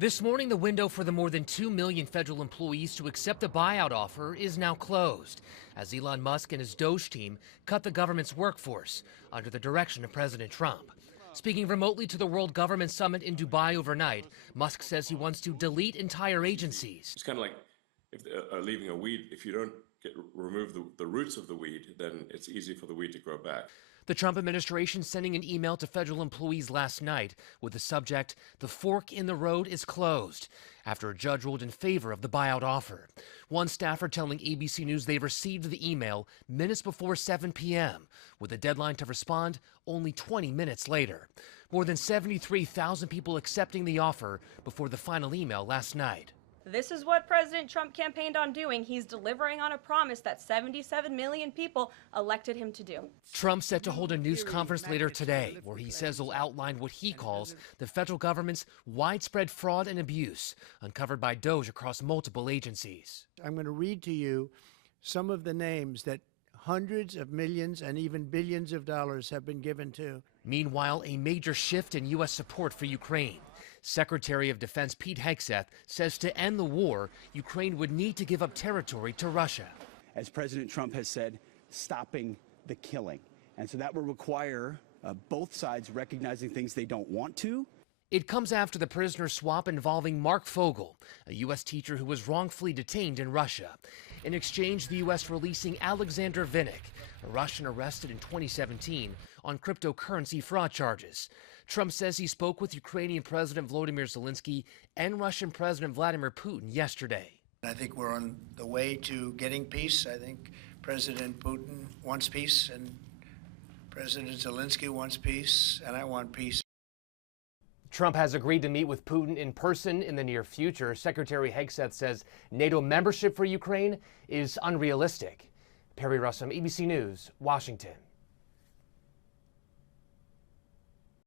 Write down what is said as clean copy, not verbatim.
This morning, the window for the more than 2 million federal employees to accept a buyout offer is now closed, as Elon Musk and his Doge team cut the government's workforce under the direction of President Trump. Speaking remotely to the World Government Summit in Dubai overnight, Musk says he wants to delete entire agencies. It's kind of like leaving a weed. If you don't remove the roots of the weed, then it's easy for the weed to grow back. The Trump administration sending an email to federal employees last night with the subject, "The fork in the road is closed," after a judge ruled in favor of the buyout offer. One staffer telling ABC News they received the email minutes before 7 p.m., with a deadline to respond only 20 minutes later. More than 73,000 people accepting the offer before the final email last night. This is what President Trump campaigned on doing. He's delivering on a promise that 77 million people elected him to do. Trump set to hold a news conference later today where he says he'll outline what he calls the federal government's widespread fraud and abuse uncovered by Doge across multiple agencies. I'm going to read to you some of the names that hundreds of millions and even billions of dollars have been given to. Meanwhile, a major shift in U.S. support for Ukraine. Secretary of Defense Pete Hegseth says to end the war, Ukraine would need to give up territory to Russia. As President Trump has said, stopping the killing. And so that will require both sides recognizing things they don't want to. It comes after the prisoner swap involving Mark Fogel, a U.S. teacher who was wrongfully detained in Russia. In exchange, the U.S. releasing Alexander Vinnik, a Russian arrested in 2017 on cryptocurrency fraud charges. Trump says he spoke with Ukrainian President Volodymyr Zelensky and Russian President Vladimir Putin yesterday. I think we're on the way to getting peace. I think President Putin wants peace, and President Zelensky wants peace, and I want peace. Trump has agreed to meet with Putin in person in the near future. Secretary Hegseth says NATO membership for Ukraine is unrealistic. Perry Russum, ABC News, Washington.